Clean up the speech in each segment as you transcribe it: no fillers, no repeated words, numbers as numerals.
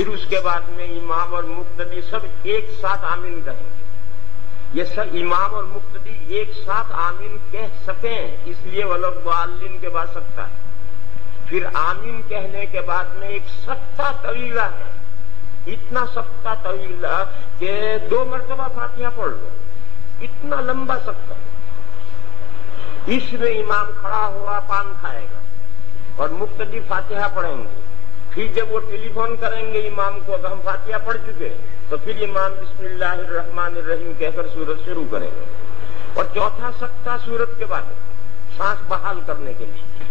پھر اس کے بعد میں امام اور مقتدی سب ایک ساتھ آمین کہیں گے. یہ سب امام اور مقتدی ایک ساتھ آمین کہہ سکیں اس لیے وَلَضَّالِّينَ کے بعد سکتہ ہے. پھر آمین کہنے کے بعد میں ایک سکتہ طویلہ ہے، اتنا سکتہ طویلہ کہ 2 مرتبہ فاتحہ پڑھ لو، اتنا لمبا سکتہ. اس میں امام کھڑا ہوا پان کھائے گا اور مقتدی فاتحہ پڑھیں گے. پھر جب وہ ٹیلی فون کریں گے امام کو کہ ہم فاتحہ پڑھ چکے، تو پھر امام بسم اللہ الرحمن الرحیم کہہ کر سورت شروع کریں گے. اور چوتھا سکتہ سورت کے بعد سانس بحال کرنے کے لیے.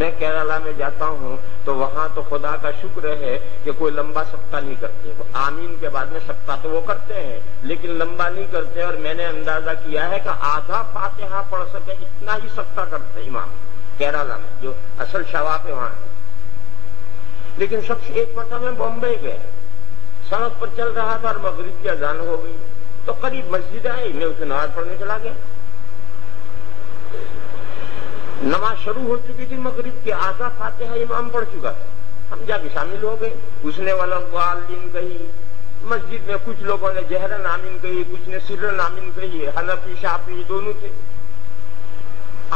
میں کیرالہ میں جاتا ہوں تو وہاں تو خدا کا شکر ہے کہ کوئی لمبا سکتہ نہیں کرتے. وہ آمین کے بعد میں سکتہ تو وہ کرتے ہیں لیکن لمبا نہیں کرتے. اور میں نے اندازہ کیا ہے کہ آدھا فاتحہ پڑھ سکے اتنا ہی سکتہ کرتے امام کیرالہ میں، جو اصل شواف ہے وہاں ہے. لیکن سب سے ایک مرتبہ میں بامبے گئے، سڑک پر چل رہا تھا اور مغرب کی اذان ہو گئی تو قریب مسجد آئی، میں اسے نماز پڑھنے چلا گیا. نماز شروع ہو چکی تھی مغرب کی، آدھا فاتحہ امام پڑھ چکا تھا. ہم جا کے شامل ہو گئے. اس نے وَلَضَّالِّينَ کہی. مسجد میں کچھ لوگوں نے جہرن آمین کہی، کچھ نے سرن آمین کہی. حنفی شافعی دونوں تھے.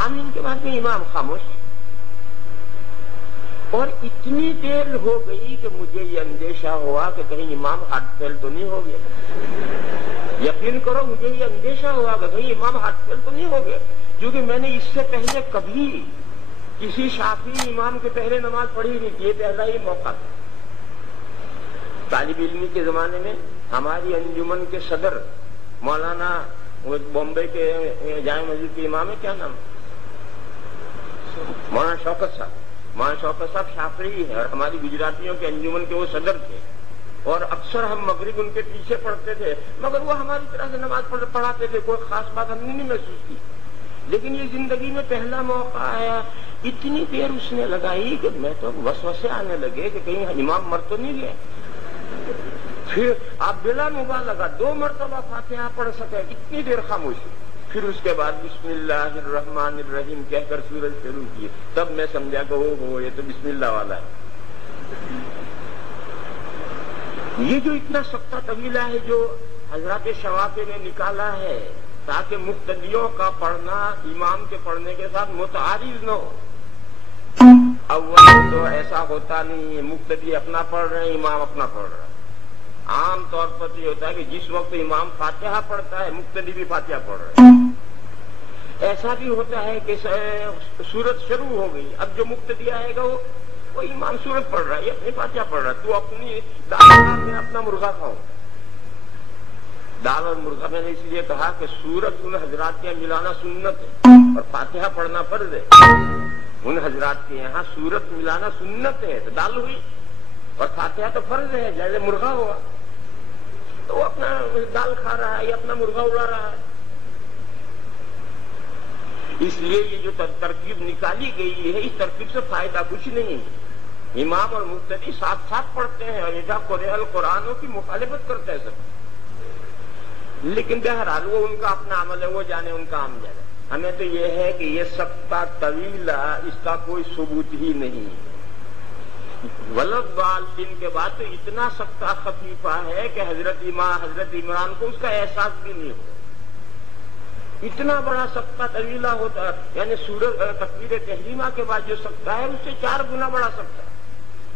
آمین کے بعد میں امام خاموش. اور اتنی دیر ہو گئی کہ مجھے یہ اندیشہ ہوا کہ کہیں امام ہارٹ فیل تو نہیں ہو گیا. یقین کرو مجھے یہ اندیشہ ہوا کہ کہیں امام ہارٹ فیل تو نہیں ہو گیا، کیونکہ میں نے اس سے پہلے کبھی کسی شافعی امام کے پہلے نماز پڑھی نہیں تھی. یہ پہلا ہی موقع تھا. طالب علمی کے زمانے میں ہماری انجمن کے صدر مولانا بامبے کے جامع مسجد کے امام ہے، کیا نام، مولانا شوکت صاحب. مولانا شوکت صاحب شافعی ہے اور ہماری گجراتیوں کے انجمن کے وہ صدر تھے. اور اکثر ہم مغرب ان کے پیچھے پڑھتے تھے، مگر وہ ہماری طرح سے نماز پڑھاتے تھے. کوئی خاص بات ہم نے نہیں محسوس کی. لیکن یہ زندگی میں پہلا موقع آیا. اتنی دیر اس نے لگائی کہ میں تو وسوسے آنے لگے کہ کہیں امام مر تو نہیں گئے. پھر آپ بلا مبالغہ 2 مرتبہ فاتحہ پڑھ سکے، اتنی دیر خاموشی. پھر اس کے بعد بسم اللہ الرحمن الرحیم کہہ کر سورت شروع کی. تب میں سمجھا کہ ہو یہ تو بسم اللہ والا ہے. یہ جو اتنا سکتہ طویلہ ہے جو حضرات شوافی نے نکالا ہے تاکہ مقتدیوں کا پڑھنا امام کے پڑھنے کے ساتھ متعارض نہ ہو. اول تو ایسا ہوتا نہیں ہے، مقتدی اپنا پڑھ رہے ہیں، امام اپنا پڑھ رہا ہے. عام طور پر یہ ہوتا ہے کہ جس وقت امام فاتحہ پڑھتا ہے مقتدی بھی فاتحہ پڑھ رہے ہیں. ایسا بھی ہوتا ہے کہ سورت شروع ہو گئی، اب جو مقتدی آئے گا وہ امام سورت پڑھ رہا ہے، یہ اپنی فاتحہ پڑھ رہا ہے. تو اپنی دال میں اپنا مرغا کھاؤ. دال اور مرغا میں نے اس لیے کہا کہ سورت ان حضرات کے ملانا سنت ہے اور فاتحہ پڑھنا فرض ہے. ان حضرات کے یہاں سورت ملانا سنت ہے تو دال ہوئی، اور فاتحہ تو فرض ہے جیسے مرغا ہوا. تو وہ اپنا دال کھا رہا ہے یا اپنا مرغا اڑا رہا ہے. اس لیے یہ جو ترکیب نکالی گئی ہے اس ترکیب سے فائدہ کچھ نہیں ہے. امام اور مقتدی ساتھ ساتھ پڑھتے ہیں اور اذا قرئ القرآن کی مخالفت کرتے ہیں سب. لیکن بہرحال وہ ان کا اپنا عمل ہے، وہ جانے ان کا عام جانے. ہمیں تو یہ ہے کہ یہ سکتہ طویلہ اس کا کوئی ثبوت ہی نہیں. وَلَضَّالِّينَ کے بعد تو اتنا سکتہ خفیفہ ہے کہ حضرت عمران کو اس کا احساس بھی نہیں ہو. اتنا بڑا سکتہ طویلہ ہوتا ہے، یعنی سورت تکبیر تحریمہ کے بعد جو سکتہ ہے اس سے 4 گنا بڑا سکتہ ہے.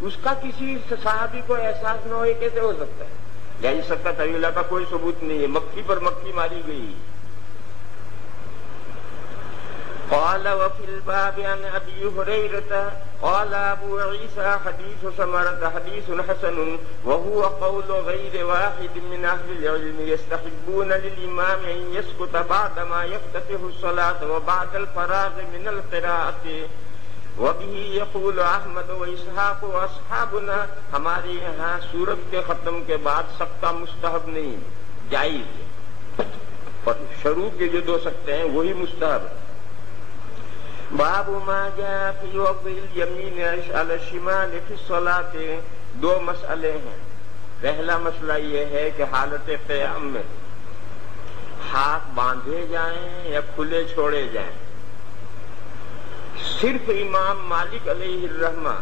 اس کا کسی صحابی کو احساس نہ ہو، یہ کیسے ہو سکتا ہے؟ یعنی سکتہ طویلہ کا کوئی ثبوت نہیں ہے. مکھی پر مکھی ماری گئی. قال وفي الباب عن ابي هريره قال ابو عيسى حديث سمرة حديث حسن وهو قول غير واحد من اهل العلم يستحبون للامام ان يسكت بعدما يفتتح الصلاه وبعد الفراغ من القراءه وبه يقول احمد واسحاق واصحابنا. ہمارے یہاں سورت کے ختم کے بعد سکتہ مستحب نہیں، جائز ہے. اور شروع کے جو 2 سکتے ہیں وہی مستحب ہے. باب ما جاء في وضع اليمين على الشمال في الصلاة. 2 مسئلے ہیں. پہلا مسئلہ یہ ہے کہ حالت قیام میں ہاتھ باندھے جائیں یا کھلے چھوڑے جائیں. صرف امام مالک علیہ الرحمہ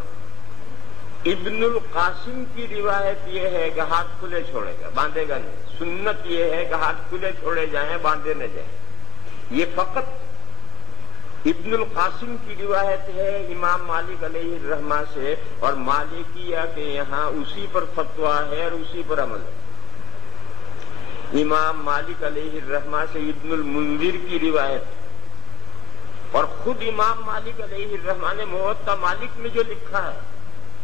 ابن القاسم کی روایت یہ ہے کہ ہاتھ کھلے چھوڑے گا، باندھے گا نہیں. سنت یہ ہے کہ ہاتھ کھلے چھوڑے جائیں، باندھے نہ جائیں. یہ فقط ابن القاسم کی روایت ہے امام مالک علیہ الرحمہ سے، اور مالکیہ کے یہاں اسی پر فتویٰ ہے اور اسی پر عمل ہے. امام مالک علیہ الرحمہ سے ابن المنذر کی روایت ہے، اور خود امام مالک علیہ الرحمہ نے موطا مالک میں جو لکھا ہے،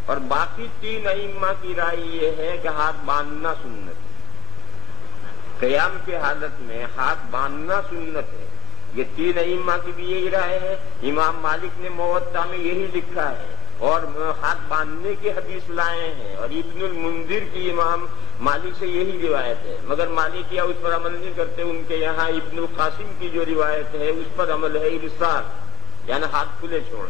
اور باقی 3 ائمہ کی رائے یہ ہے کہ ہاتھ باندھنا سنت ہے. قیام کی حالت میں ہاتھ باندھنا سنت ہے. یہ 3 ائمہ کی بھی یہی رائے ہے. امام مالک نے موطا میں یہی لکھا ہے اور ہاتھ باندھنے کی حدیث لائے ہیں، اور ابن المنذر کی امام مالک سے یہی روایت ہے. مگر مالکیہ اس پر عمل نہیں کرتے. ان کے یہاں ابن القاسم کی جو روایت ہے اس پر عمل ہے، ارسال، یعنی ہاتھ کھلے چھوڑ.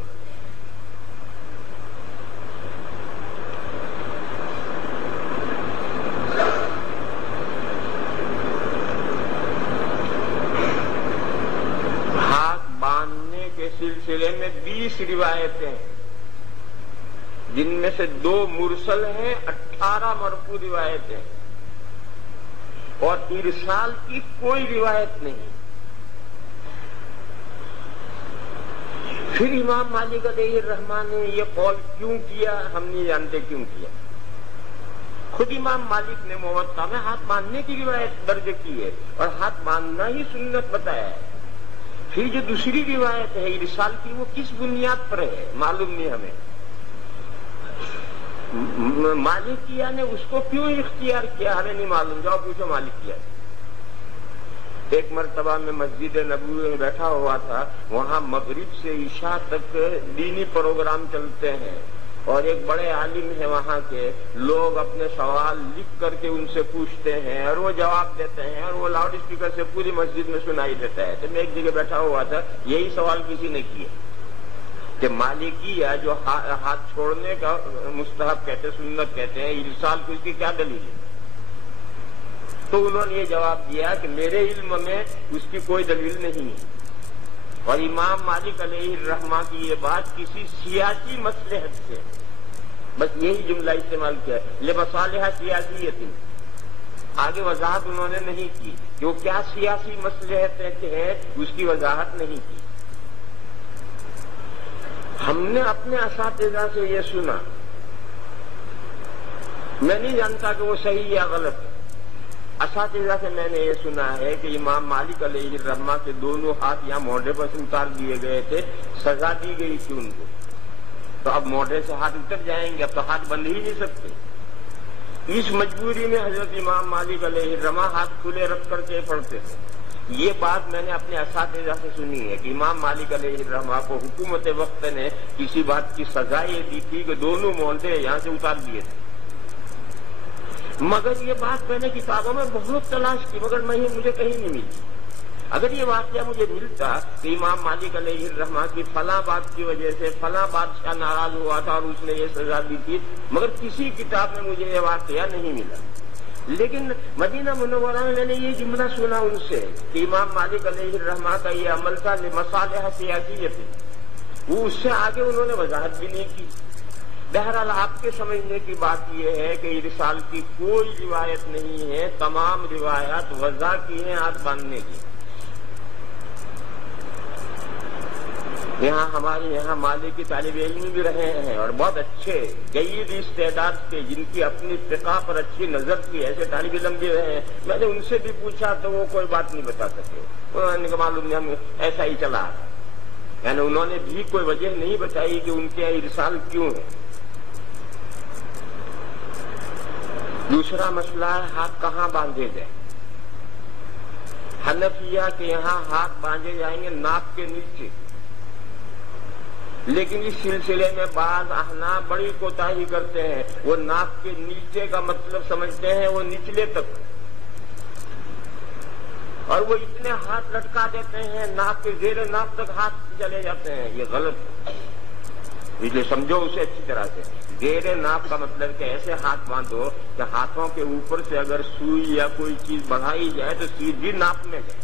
ہاتھ باندھنے کے سلسلے میں 20 روایتیں ہیں، جن میں سے 2 مرسل ہیں، 18 مرفوع روایتیں، اور ارسال کی کوئی روایت نہیں. پھر امام مالک علیہ الرحمہ نے یہ قول کیوں کیا ہم نہیں جانتے کیوں کیا. خود امام مالک نے موطا میں ہاتھ باندھنے کی روایت درج کی ہے اور ہاتھ باندھنا ہی سنت بتایا ہے. پھر جو دوسری روایت ہے ارسال کی، وہ کس بنیاد پر ہے معلوم نہیں ہمیں. مالکیہ نے اس کو کیوں اختیار کیا ہمیں نہیں معلوم. جاؤ پوچھو مالکیہ. ایک مرتبہ میں مسجد نبوی میں بیٹھا ہوا تھا، وہاں مغرب سے عشاء تک دینی پروگرام چلتے ہیں، اور ایک بڑے عالم ہیں وہاں کے. لوگ اپنے سوال لکھ کر کے ان سے پوچھتے ہیں اور وہ جواب دیتے ہیں، اور وہ لاؤڈ اسپیکر سے پوری مسجد میں سنائی دیتا ہے. تو میں ایک جگہ بیٹھا ہوا تھا، یہی سوال کسی نے کیا کہ مالکیہ جو ہاتھ چھوڑنے کا مستحب کہتے ہیں، سنت کہتے ہیں، ارسال کو اس کی کیا دلیل ہے؟ تو انہوں نے یہ جواب دیا کہ میرے علم میں اس کی کوئی دلیل نہیں ہے. اور امام مالک علیہ الرحمہ کی یہ بات کسی سیاسی مصلحت سے، بس یہی جملہ استعمال کیا ہے، لمصالح سیاسیت. آگے وضاحت انہوں نے نہیں کی کہ وہ کیا سیاسی مصلحت ہے، اس کی وضاحت نہیں کی. ہم نے اپنے اساتذہ سے یہ سنا، میں نہیں جانتا کہ وہ صحیح یا غلط ہے. اساتذہ سے میں نے یہ سنا ہے کہ امام مالک علیہ الرحمہ کے دونوں ہاتھ یہاں موڈے پر سے اتار دیے گئے تھے، سزا دی گئی تھی ان کو. تو اب موڈے سے ہاتھ اتر جائیں گے، اب تو ہاتھ بند ہی نہیں سکتے. اس مجبوری میں حضرت امام مالک علیہ الرحمہ ہاتھ کھلے رکھ کر کے پڑھتے تھے. یہ بات میں نے اپنے اساتذہ سے سنی ہے کہ امام مالک علیہ الرحمہ کو حکومت وقت نے کسی بات کی سزا یہ دی تھی کہ دونوں مونڈے یہاں سے اتار دیے تھے. مگر یہ بات میں نے کتابوں میں بہت تلاش کی، مگر مجھے کہیں نہیں ملی. اگر یہ واقعہ مجھے ملتا کہ امام مالک علیہ الرحمہ کی فلاں بات کی وجہ سے فلاں بادشاہ ناراض ہوا تھا اور اس نے یہ سزا دی تھی، مگر کسی کتاب میں مجھے یہ واقعہ نہیں ملا. لیکن مدینہ منورہ میں نے یہ جملہ سنا ان سے کہ امام مالک علیہ الرحمہ کا یہ عمل تھا لمصالح سیاسیت. وہ اس سے آگے انہوں نے وضاحت بھی نہیں کی. بہرحال آپ کے سمجھنے کی بات یہ ہے کہ ارسال کی کوئی روایت نہیں ہے، تمام روایات وضع کی ہیں ہاتھ باندھنے کی. یہاں ہمارے یہاں مالکی طالب علم بھی رہے ہیں اور بہت اچھے جید استعداد کے، جن کی اپنی فقہ پر اچھی نظر کی، ایسے طالب علم بھی رہے ہیں. میں نے ان سے بھی پوچھا تو وہ کوئی بات نہیں بتا سکے. انہوں نے معلوم نہیں، ہم ایسا ہی چلا، یعنی انہوں نے بھی کوئی وجہ نہیں بتائی کہ ان کے ارسال کیوں ہے. دوسرا مسئلہ ہے ہاتھ کہاں باندھے جائیں. حنفیہ کے یہاں ہاتھ باندھے جائیں گے ناک کے نیچے، لیکن اس سلسلے میں بعض احناف بڑی کوتاہی کرتے ہیں. وہ ناک کے نیچے کا مطلب سمجھتے ہیں وہ نچلے تک، اور وہ اتنے ہاتھ لٹکا دیتے ہیں ناک کے زیر ناک تک ہاتھ چلے جاتے ہیں. یہ غلط ہے، اس لیے سمجھو اسے اچھی طرح سے. زیر ناک کا مطلب کہ ایسے ہاتھ باندھو کہ ہاتھوں کے اوپر سے اگر سوئی یا کوئی چیز بڑھائی جائے تو سیدھی ناک میں جائے.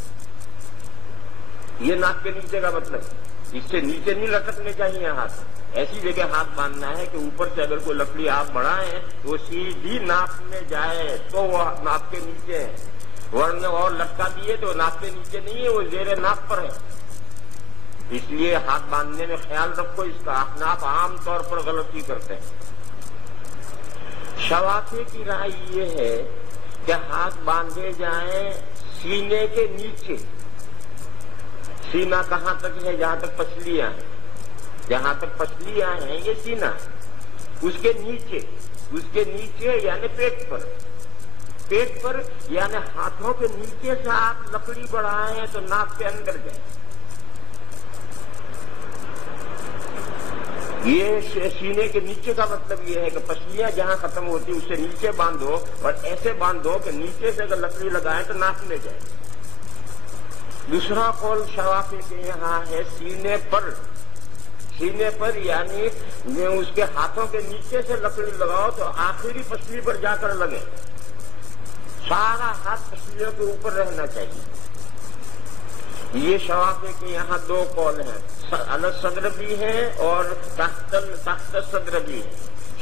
یہ ناک کے نیچے کا مطلب ہے. اس سے نیچے نہیں لٹکنے چاہیے ہاتھ. ایسی جگہ ہاتھ باندھنا ہے کہ اوپر سے اگر کوئی لکڑی آپ بڑھائیں تو وہ سیدھی ناپ میں جائے تو وہ ناپ کے نیچے ہے، ورنہ اور لٹکا دیے تو ناپ کے نیچے نہیں ہے، وہ زیر ناپ پر ہے. اس لیے ہاتھ باندھنے میں خیال رکھو اس کا. احناف عام طور پر غلطی کرتے ہیں. شوافی کی رائے یہ ہے کہ ہاتھ باندھے جائیں سینے کے نیچے. سینہ کہاں تک ہے؟ جہاں تک پسلیاں ہیں. جہاں تک پسلیاں ہیں یہ سینہ. اس کے نیچے یعنی پیٹ پر یعنی ہاتھوں کے نیچے سے آپ لکڑی بڑھائیں تو ناک کے اندر جائے. یہ سینے کے نیچے کا مطلب یہ ہے کہ پسلیاں جہاں ختم ہوتی اسے نیچے باندھو اور ایسے باندھو کہ نیچے سے اگر لکڑی لگائیں تو ناک میں جائے. دوسرا قول شوافی کے یہاں ہے سینے پر یعنی اس کے ہاتھوں کے نیچے سے لکڑی لگاؤ تو آخری پسلی پر جا کر لگے. سارا ہاتھ پسلیوں کے اوپر رہنا چاہیے. یہ شوافی کے یہاں دو قول ہیں، الصدر بھی ہیں اور تحت صدر بھی ہے.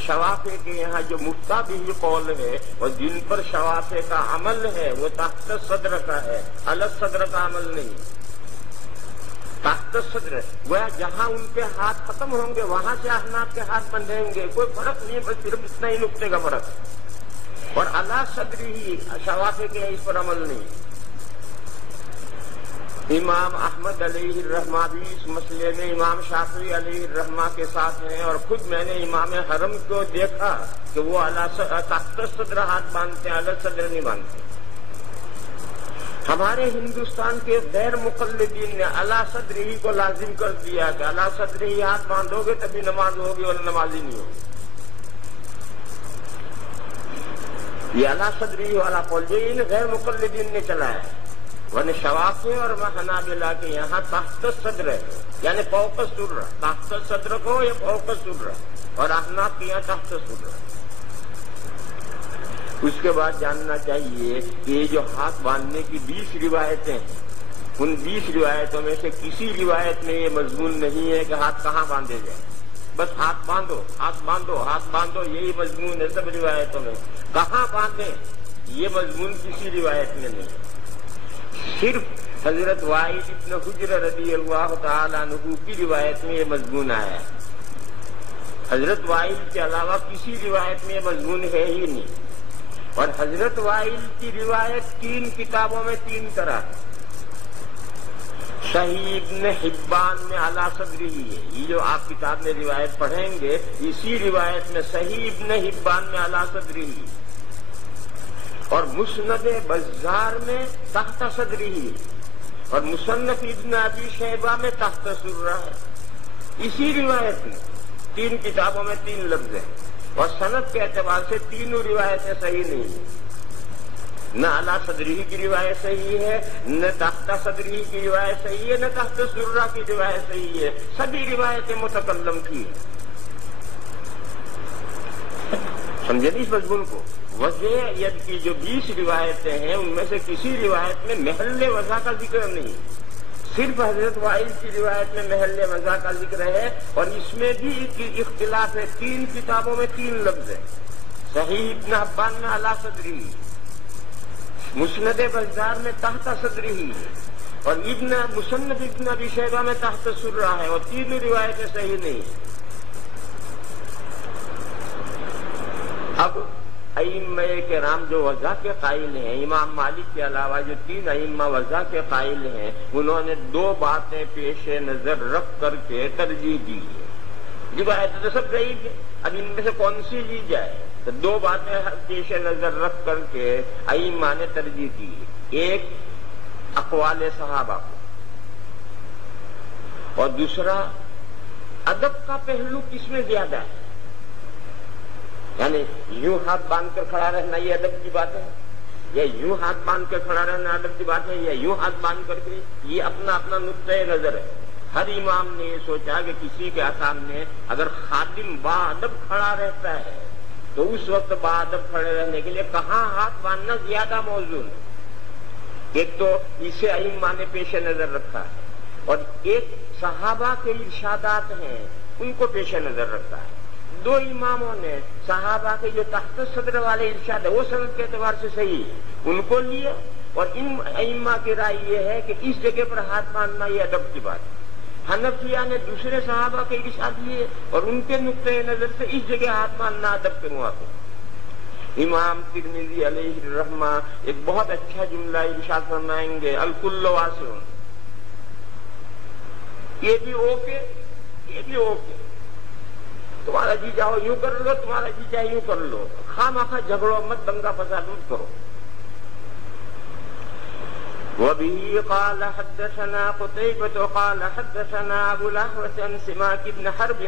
شوافی کے یہاں جو مفتا بھی قول ہے اور جن پر شوافی کا عمل ہے وہ تحت صدر کا ہے، الصدر کا عمل نہیں. تحت صدر وہ جہاں ان کے ہاتھ ختم ہوں گے وہاں سے احناف کے ہاتھ بندھیں گے. کوئی فرق نہیں، بس صرف اتنا ہی نقطے کا فرق ہے. اور علی صدری ہی شوافی کے اس پر عمل نہیں. امام احمد علیہ الرحمہ بھی اس مسئلے میں امام شافعی علیہ الرحمہ کے ساتھ ہیں، اور خود میں نے امام حرم کو دیکھا کہ وہ تحت صدر ہاتھ باندھتے ہیں، علی صدر نہیں باندھتے. ہمارے ہندوستان کے غیر مقلدین نے علی صدر ہی کو لازم کر دیا کہ علی صدر ہی ہاتھ باندھو گے تبھی نماز ہوگی اور نمازی نہیں ہوگی. یہ علی صدر ہی والا قول یہ ان غیر مقلدین نے چلایا ہے. ورنہ شوافی اور حنابلہ کے یہاں تحت صدر ہے یعنی فوق السرہ. تحت صدر کو یا فوق السرہ، اور احناف کے یہاں تحت صدر. اس کے بعد جاننا چاہیے کہ یہ جو ہاتھ باندھنے کی 20 روایتیں ہیں، ان 20 روایتوں میں سے کسی روایت میں یہ مضمون نہیں ہے کہ ہاتھ کہاں باندھے جائیں. بس ہاتھ باندھو، ہاتھ باندھو، ہاتھ باندھو، یہی مضمون ہے سب روایتوں میں. کہاں باندھیں یہ مضمون کسی روایت میں نہیں ہے. صرف حضرت وائل ابن حجر رضی اللہ تعالیٰ عنہ کی روایت میں یہ مضمون آیا ہے. حضرت وائل کے علاوہ کسی روایت میں یہ مضمون ہے ہی نہیں. اور حضرت وائل کی روایت 3 کتابوں میں 3 طرح ہے. صحیح ابن حبان میں علی صدری ہی ہے. یہ جو آپ کتاب میں روایت پڑھیں گے اسی روایت میں صحیح ابن حبان میں علی صدری ہی ہے. اور مسند بزار میں تحت صدری ہی ہے. اور مصنف ابن ابی شیبہ میں تحت سرہ ہے. اسی روایت میں 3 کتابوں میں 3 لفظ ہیں. اور سند کے اعتبار سے تینوں روایتیں صحیح نہیں ہیں. نہ علی صدری کی روایت صحیح ہے، نہ تحت صدری کی روایت صحیح ہے، نہ تحت سرہ کی روایت صحیح ہے. سبھی روایتیں متکلم کی ہیں. سمجھے نہیں اس مضمون کو؟ وضع ید کی جو 20 روایتیں ہیں ان میں سے کسی روایت میں محل وضع کا ذکر نہیں. صرف حضرت وائل کی روایت میں محل وضع کا ذکر ہے، اور اس میں بھی اختلاف ہے. 3 کتابوں میں 3 لفظ ہیں. صحیح ابن حبان میں علی صدری، مسند بزار میں تحت صدری، اور مصنف ابن ابی شیبہ میں تحت سرہ ہے. اور تینوں روایتیں صحیح نہیں ہیں. اب ائمہ کرام جو وضع کے قائل ہیں، امام مالک کے علاوہ جو 3 ائمہ وضع کے قائل ہیں، انہوں نے 2 باتیں پیش نظر رکھ کر کے ترجیح دی ہے. روایتیں تو سب صحیح ہے، اب ان میں سے کون سی لی جائے؟ تو 2 باتیں پیش نظر رکھ کر کے ائمہ نے ترجیح دی ہے. ایک اقوال صحابہ کو، اور دوسرا ادب کا پہلو کس میں زیادہ ہے. یعنی یوں ہاتھ باندھ کر کھڑا رہنا یہ ادب کی بات ہے، یا یوں ہاتھ باندھ کر کھڑا رہنا ادب کی بات ہے، یا یوں ہاتھ باندھ کر کے. یہ اپنا اپنا نقطۂ نظر ہے. ہر امام نے یہ سوچا کہ کسی کے سامنے اگر خادم با ادب کھڑا رہتا ہے تو اس وقت با ادب کھڑے رہنے کے لیے کہاں ہاتھ باندھنا زیادہ موزوں ہے. ایک تو اسے ائمہ نے پیش نظر رکھا ہے. اور ایک صحابہ کے ارشادات ہیں ان کو پیش نظر رکھتا ہے. دو اماموں نے صحابہ کے جو تحت صدر والے ارشاد ہے وہ سند کے اعتبار سے صحیح ہے ان کو لیا، اور ان ائمہ کی رائے یہ ہے کہ اس جگہ پر ہاتھ باندھنا یہ ادب کی بات ہے. حنفیہ نے دوسرے صحابہ کے ارشاد لیے اور ان کے نقطۂ نظر سے اس جگہ ہاتھ باندھنا ادب کے موافق. امام ترمذی علیہ الرحمہ ایک بہت اچھا جملہ ارشاد فرمائیں گے، الکل واسع، یہ بھی اوکے یہ بھی اوکے، تمہارا جی چاہو یوں کر لو، تمہارا جی چاہے یوں کر لو، خواہ جھگڑو مت، دنگا فساد مت کرو. وبه قال حدثنا قتيبة قال حدثنا أبو الأحوص عن سماك بن حرب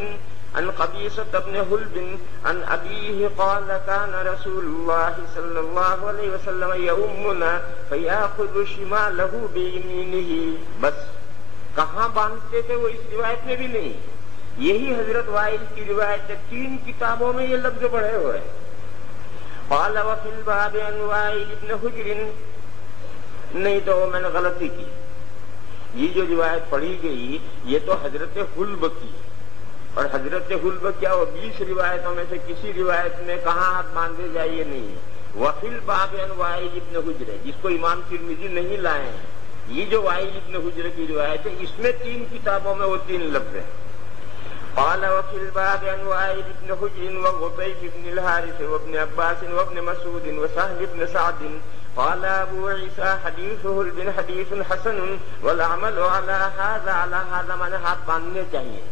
عن قبيصة بن هلب عن أبيه قال كان رسول الله صلى الله عليه وسلم يؤمنا فيأخذ شماله بيمينه. بس کہاں باندھتے تھے وہ اس روایت میں بھی نہیں، یہی حضرت وائل کی روایت ہے، 3 کتابوں میں یہ لفظ پڑھے ہوئے. قال وفي الباب عن وائل بن حجر، نہیں تو میں نے غلطی کی، یہ جو روایت پڑھی گئی یہ تو حضرت حلب کی، اور حضرت حلب کیا وہ 20 روایتوں میں سے کسی روایت میں کہاں ہاتھ باندھے جائے یہ نہیں ہے. وفی الباب عن وائل ابن حجر ہے جس کو امام ترمذی نہیں لائے ہیں، یہ جو وائل ابن حجر کی روایت ہے اس میں 3 کتابوں میں وہ 3 لفظ ہیں. قال وفي الباب عن وائل بن حجر وغطيف بن الحارث وابن عباس وابن مسعود وسهل بن سعد. قال ابو عيسى حديثه بن حديث حسن والعمل على هذا من ہاتھ باندھنے چاہیے،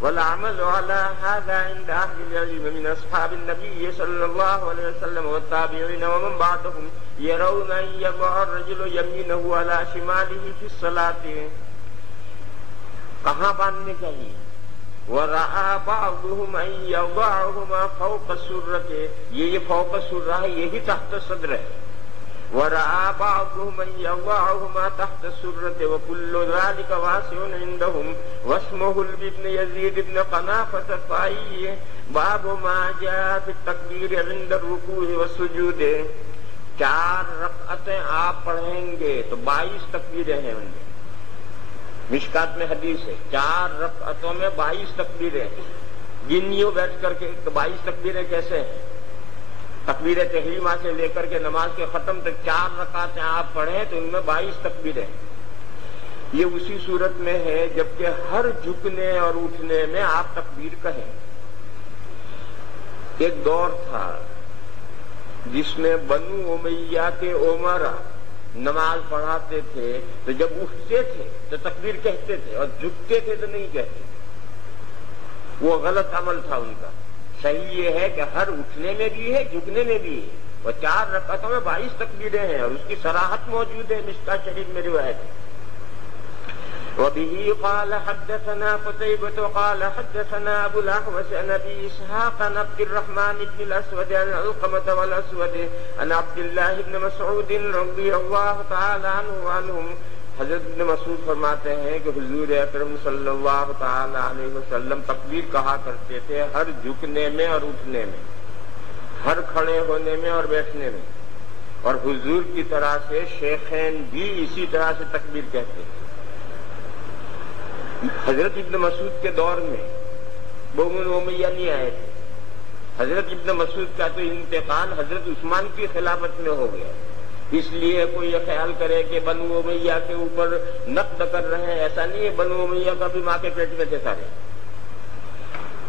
والعمل على هذا عند اهل العلم من اصحاب النبي صلى الله عليه وسلم والتابعين ومن بعدهم يرون ان يضع الرجل يمينه على شماله في الصلاة. کہاں باندھنے چاہیے؟ وَرَأَى بَعْضُهُمْ أَن يَضَعَهُمَا فَوْقَ السُّرَّةِ، یہ فوق السرہ ہے، یہی تحت صدر ہے. وَرَأَى بَعْضُهُمْ أَن يَضَعَهُمَا تَحْتَ السُّرَّةِ وَكُلُّ ذَلِكَ وَاسِعٌ عِندَهُمْ. وَاسْمُهُ بن يزيد بن قنافة الطائي باب ما جاء في التكبير عند الركوع والسجود. 4 رکعتیں آپ پڑھیں گے تو 22 تکبیریں ہیں ان میں. مشکات میں حدیث ہے 4 رکعتوں میں 22 تکبیریں. گنیوں بیٹھ کر کے 22 تکبیریں کیسے ہیں؟ تکبیر تحریمہ سے لے کر کے نماز کے ختم تک 4 رکعتیں آپ پڑھیں تو ان میں 22 تکبیریں. یہ اسی صورت میں ہے جبکہ ہر جھکنے اور اٹھنے میں آپ تکبیر کہیں. ایک دور تھا جس میں بنو امیہ کے عمرا نماز پڑھاتے تھے تو جب اٹھتے تھے تو تکبیر کہتے تھے اور جھکتے تھے تو نہیں کہتے. وہ غلط عمل تھا ان کا. صحیح یہ ہے کہ ہر اٹھنے میں بھی ہے جھکنے میں بھی ہے. وہ 4 رکعتوں میں 22 تکبیریں ہیں اور اس کی صراحت موجود ہے مشکات شریف میں روایت ہے. وبه قال حدثنا قتيبة قال حدثنا أبو الأحوص عن أبي إسحاق عن عبد الرحمن بن الأسود عن علقمة والأسود عن عبد الله بن مسعود رضي الله تعالى عنه وعنهم. حضرت ابن مسعود فرماتے ہیں کہ حضور اکرم صلی اللہ تعالی علیہ وسلم تکبیر کہا کرتے تھے ہر جھکنے میں اور اٹھنے میں، ہر کھڑے ہونے میں اور بیٹھنے میں، اور حضور کی طرح سے شیخین بھی اسی طرح سے تکبیر کہتے ہیں. حضرت ابن مسعود کے دور میں بنو امیہ نہیں آئے تھے. حضرت ابن مسعود کا تو انتقال حضرت عثمان کی خلافت میں ہو گیا، اس لیے کوئی یہ خیال کرے کہ بنو امیہ کے اوپر نقد کر رہے ہیں، ایسا نہیں ہے. بنو امیہ کا بھی ماں کے پیٹ میں تھے سارے.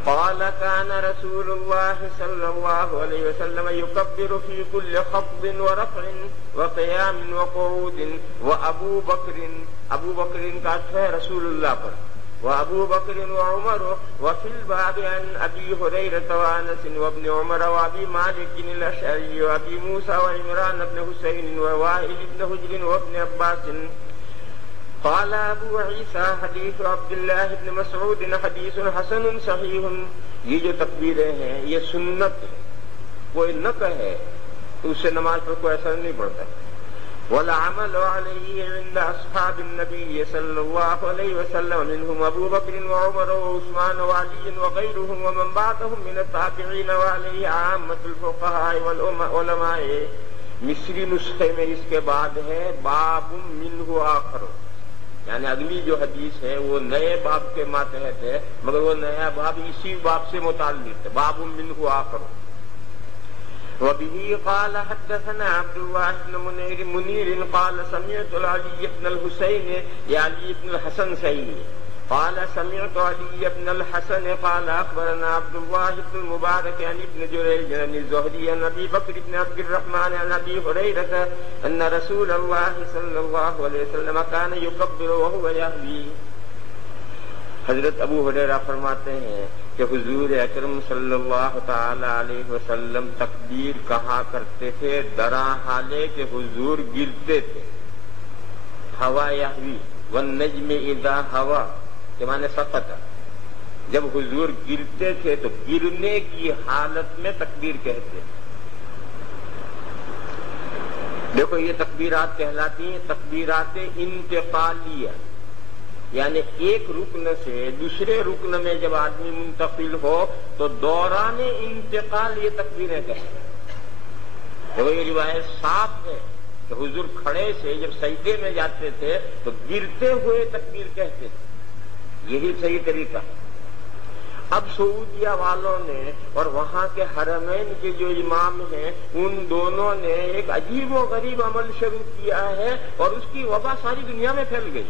قال كان رسول الله صلى الله عليه وسلم يكبر في كل خفض ورفع وقيام وقعود. وابو بکر کا ہے رسول اللہ پر، وابو بکر وعمر. وفي الباب عن ابي هريره وانس وابن عمر وابي مالك الاشعري وابي موسى وعمران بن حسين ووائل بن حجر وابن عباس. قال ابو عيسى حديث عبد الله بن مسعود حديث حسن صحيح. یہ جو تکبیریں ہیں یہ سنت ہے، کوئی نہ کہے تو اس سے نماز پر کوئی اثر نہیں پڑتا. والعمل عليه عند اصحاب النبي صلى الله عليه وسلم منهم ابو بكر وعمر وعثمان وعلي وغيرهم ومن بعدهم من التابعين وعليه عامة الفقهاء والعلماء. مصری نسخے میں اس کے بعد ہے باب منه آخر، یعنی اگلی جو حدیث ہے وہ نئے باب کے ماتحت ہے، مگر وہ نیا باب اسی باب سے متعلق ہے، باب منہ آخر۔ وبه قال حدثنا عبد الله بن منير قال سمعت علي بن الحسين علي بن الحسن سعيد قال سمعت علي بن الحسن قال اخبرنا عبد الله بن المبارك عن ابن جريج عن الزهري عن ابي بكر بن عبد الرحمن عن ابي هريره ان رسول الله صلى الله عليه وسلم كان يكبر وهو يهوي۔ حضرت ابو ہریرہ فرماتے ہیں کہ حضور اکرم صلی اللہ تعالی علیہ وسلم تکبیر کہا کرتے تھے درا حالے کہ حضور گرتے تھے۔ ہوا یہوی والنجم اذا ہوا کہ معنی سقط، جب حضور گرتے تھے تو گرنے کی حالت میں تکبیر کہتے ہیں۔ دیکھو یہ تکبیرات کہلاتی ہیں تکبیرات انتقالیہ، یعنی ایک رکن سے دوسرے رکن میں جب آدمی منتقل ہو تو دوران انتقال یہ تکبیریں کہتے ہیں۔ دیکھو یہ روایت صاف ہے کہ حضور کھڑے سے جب سجدے میں جاتے تھے تو گرتے ہوئے تکبیر کہتے تھے، یہی صحیح طریقہ ہے۔ اب سعودیہ والوں نے اور وہاں کے حرمین کے جو امام ہیں ان دونوں نے ایک عجیب و غریب عمل شروع کیا ہے اور اس کی وبا ساری دنیا میں پھیل گئی۔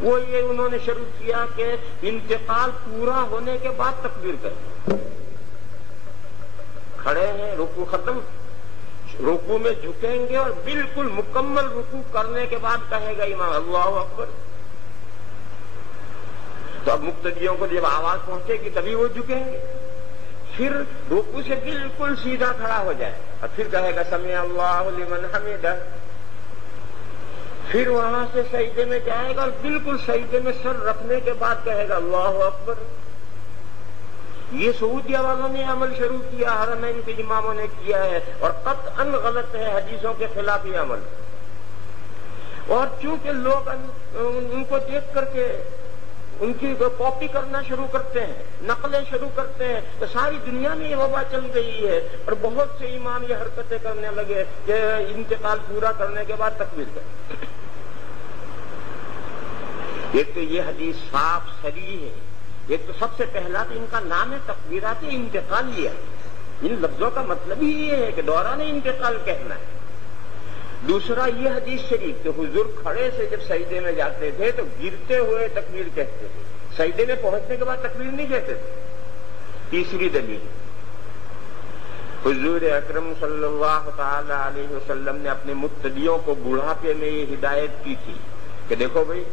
وہ یہ انہوں نے شروع کیا کہ انتقال پورا ہونے کے بعد تکبیر کریں، کھڑے ہیں رکوع ختم، رکوع میں جھکیں گے اور بالکل مکمل رکوع کرنے کے بعد کہے گا امام اللہ اکبر۔ تو اب مقتدیوں کو جب آواز پہنچے گی تبھی وہ جھکیں گے، پھر رکوع سے بالکل سیدھا کھڑا ہو جائے اور پھر کہے گا سمع اللہ لمن حمدہ، پھر وہاں سے سجدے میں جائے گا اور بالکل سجدے میں سر رکھنے کے بعد کہے گا اللہ اکبر۔ یہ سعودیہ والوں نے عمل شروع کیا، حرمین کے اماموں نے کیا ہے اور قطعاً غلط ہے، حدیثوں کے خلاف یہ عمل۔ اور چونکہ لوگ ان کو دیکھ کر کے ان کی کاپی کرنا شروع کرتے ہیں، نقلیں شروع کرتے ہیں، تو ساری دنیا میں یہ وبا چل گئی ہے اور بہت سے امام یہ حرکتیں کرنے لگے کہ انتقال پورا کرنے کے بعد تکبیر کریں۔ ایک تو یہ حدیث صاف صریح ہے، ایک تو سب سے پہلا تو ان کا نام ہے تکبیرات انتقالیہ، ان لفظوں کا مطلب ہی یہ ہے کہ دوران انتقال کہنا ہے۔ دوسرا یہ حدیث شریف کہ حضور کھڑے سے جب سجدے میں جاتے تھے تو گرتے ہوئے تکبیر کہتے تھے، سجدے میں پہنچنے کے بعد تکبیر نہیں کہتے تھے۔ تیسری دلیل حضور اکرم صلی اللہ تعالی علیہ وسلم نے اپنے مقتدیوں کو بڑھاپے میں یہ ہدایت کی تھی کہ دیکھو بھائی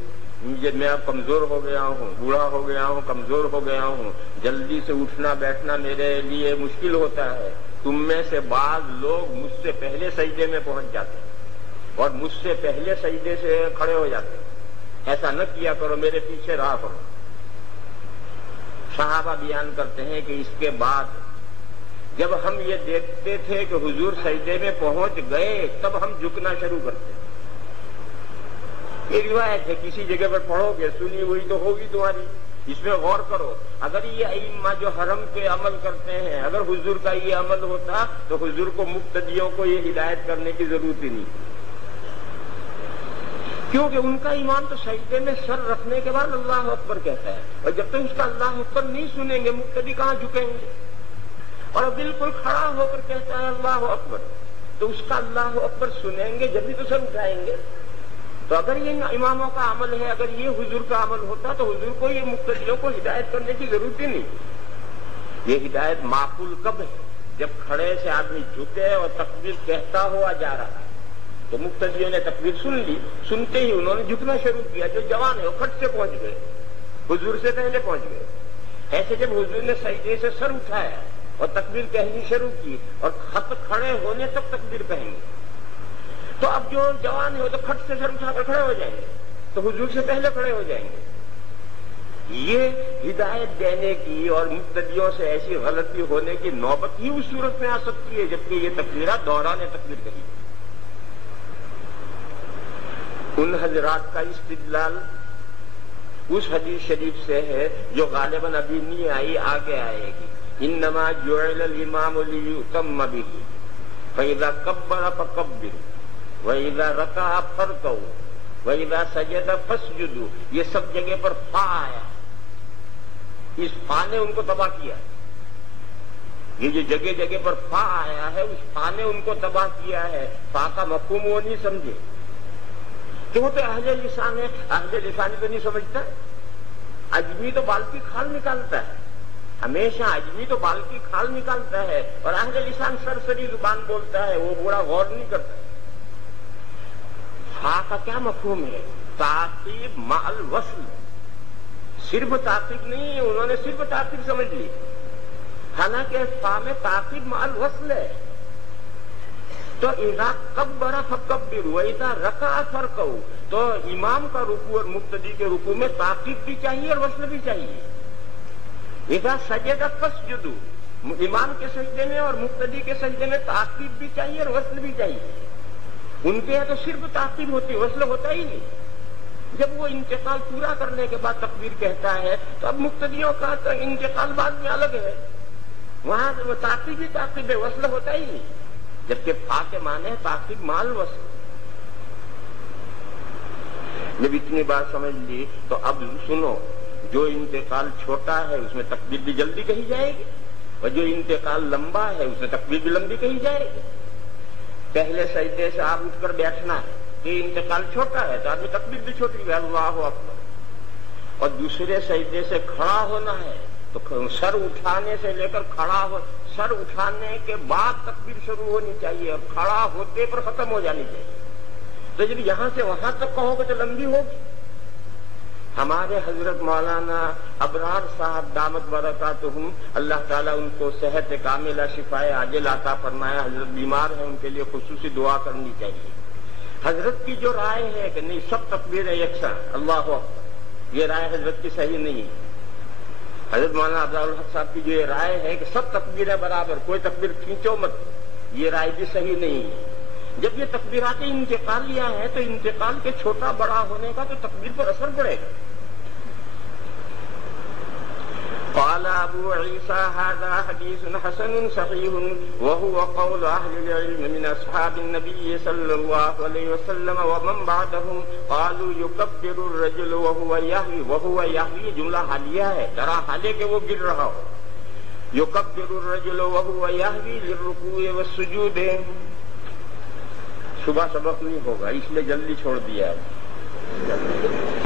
میں اب کمزور ہو گیا ہوں، بوڑھا ہو گیا ہوں، کمزور ہو گیا ہوں، جلدی سے اٹھنا بیٹھنا میرے لیے مشکل ہوتا ہے، تم میں سے بعض لوگ مجھ سے پہلے سجدے میں پہنچ جاتے ہیں اور مجھ سے پہلے سجدے سے کھڑے ہو جاتے ہیں، ایسا نہ کیا کرو، میرے پیچھے رہا کرو۔ صحابہ بیان کرتے ہیں کہ اس کے بعد جب ہم یہ دیکھتے تھے کہ حضور سجدے میں پہنچ گئے تب ہم جھکنا شروع کرتے۔ یہ روایت ہے، کسی جگہ پر پڑھو گے سنی ہوئی تو ہوگی تمہاری، اس میں غور کرو۔ اگر یہ ائمہ جو حرم کے عمل کرتے ہیں اگر حضور کا یہ عمل ہوتا تو حضور کو مقتدیوں کو یہ ہدایت کرنے کی ضرورت ہی نہیں، کیونکہ ان کا ایمان تو سجدے میں سر رکھنے کے بعد اللہ اکبر کہتا ہے، اور جب تک اس کا اللہ اکبر نہیں سنیں گے مقتدی کہاں جھکیں گے، اور بالکل کھڑا ہو کر کہتا ہے اللہ اکبر، تو اس کا اللہ اکبر سنیں گے جبھی تو سر اٹھائیں گے۔ تو اگر یہ اماموں کا عمل ہے، اگر یہ حضور کا عمل ہوتا تو حضور کو یہ مقتدیوں کو ہدایت کرنے کی ضرورت ہی نہیں۔ یہ ہدایت معقول کب ہے؟ جب کھڑے سے آدمی جھکے اور تکبیر کہتا ہوا جا رہا ہے تو مقتدیوں نے تکبیر سن لی، سنتے ہی انہوں نے جھکنا شروع کیا، جو جوان ہے وہ کھٹ سے پہنچ گئے، حضور سے پہلے پہنچ گئے۔ ایسے جب حضور نے سجدے سے سر اٹھایا اور تکبیر کہنی شروع کی اور خط کھڑے ہونے تک تکبیر کہیں گے تو اب جو جوان ہے وہ تو کھٹ سے سر اٹھا کر کھڑے ہو جائیں گے، تو حضور سے پہلے کھڑے ہو جائیں گے۔ یہ ہدایت دینے کی اور مقتدیوں سے ایسی غلطی ہونے کی نوبت ہی اس صورت میں آ سکتی ہے جبکہ یہ تکبیرات دوران تکبیر کہی۔ ان حضرات کا استدلال اس حدیث شریف سے ہے جو غالباً ابھی نہیں آئی، آگے آئے گی۔ انما جعل الامام لیؤتم بہ فاذا کبر فکبر وَإِذَا رَكَعَ فَارْكَعُوا وَإِذَا سَجَدَ فَاسْجُدُوا، یہ سب جگہ پر فا آیا، اس فا نے ان کو تباہ کیا. یہ جو جگہ جگہ پر فا آیا ہے اس فا نے ان کو تباہ کیا ہے. فا کا مفہوم وہ نہیں سمجھے کہ وہ تو اہل لسان ہے. اہل لسانی تو نہیں سمجھتا. اجمی تو بال کی کھال نکالتا ہے، ہمیشہ اجمی تو بال کی کھال نکالتا ہے، اور اہل لسان سرسری زبان بولتا ہے، وہ بڑا غور نہیں کرتا. فا کا کیا مفہوم ہے؟ تعقیب مع الوصل. صرف تعقیب نہیں ہے، انہوں نے صرف تعقیب سمجھ لی، حالانکہ فا میں تعقیب مع الوصل ہے. تو اذا کبر فکبروا واذا رکع فرکعوا، تو امام کا رکوع اور مقتدی کے رکوع میں تعقیب بھی چاہیے اور وصل بھی چاہیے. اذا سجد فاسجدوا، امام کے سجدے میں اور مقتدی کے سجدے میں تعقیب بھی چاہیے اور وصل بھی چاہیے. ان کے یہاں تو صرف تعقیب ہوتی ہے، وصل ہوتا ہی نہیں. جب وہ انتقال پورا کرنے کے بعد تکبیر کہتا ہے تو اب مقتدیوں کا انتقال بعد میں الگ ہے، وہاں وہ تعقیب ہی تعقیب ہے، وصل ہوتا ہی نہیں. جبکہ فا کے معنی ہے تعقیب مال وصل. جب اتنی بات سمجھ لی تو اب سنو، جو انتقال چھوٹا ہے اس میں تکبیر بھی جلدی کہی جائے گی، اور جو انتقال لمبا ہے اس میں تکبیر بھی لمبی کہی جائے گی. پہلے سجدے سے آپ اٹھ کر بیٹھنا ہے، یہ انتقال چھوٹا ہے تو آدمی تکبیر بھی چھوٹی ہے، اللہ اکبر. اور دوسرے سجدے سے کھڑا ہونا ہے تو سر اٹھانے سے لے کر سر اٹھانے کے بعد تکبیر شروع ہونی چاہیے اور کھڑا ہوتے پر ختم ہو جانی چاہیے. تو جب یہاں سے وہاں تک کہو گے تو لمبی ہوگی. ہمارے حضرت مولانا ابرار صاحب دامت برکاتہم، اللہ تعالیٰ ان کو صحت کاملہ شفائے عاجل عطا فرمایا. حضرت بیمار ہیں، ان کے لیے خصوصی دعا کرنی چاہیے. حضرت کی جو رائے ہے کہ نہیں سب تکبیریں یکساں، اللہ اکبر، یہ رائے حضرت کی صحیح نہیں ہے. حضرت مولانا ابرار الحق صاحب کی جو یہ رائے ہے کہ سب تکبیریں برابر، کوئی تکبیر کھینچو مت، یہ رائے بھی صحیح نہیں ہے. جب یہ تکبیرات انتقالیہ ہے تو انتقال کے چھوٹا بڑا ہونے کا تو تکبیر پر اثر پڑے گا. قال ابو عيسى هذا حديث حسن صحيح وهو قول اهل العلم من اصحاب النبي صلى الله عليه وسلم ومن بعدهم. قالوا يكبر الرجل وهو يهوي جملہ حالیہ ہے، ذرا حالے کہ وہ گر رہا ہو. يكبر الرجل وهو يهوي للركوع والسجود. صبح سبق نہیں ہوگا اس لیے جلدی چھوڑ دیا ہے.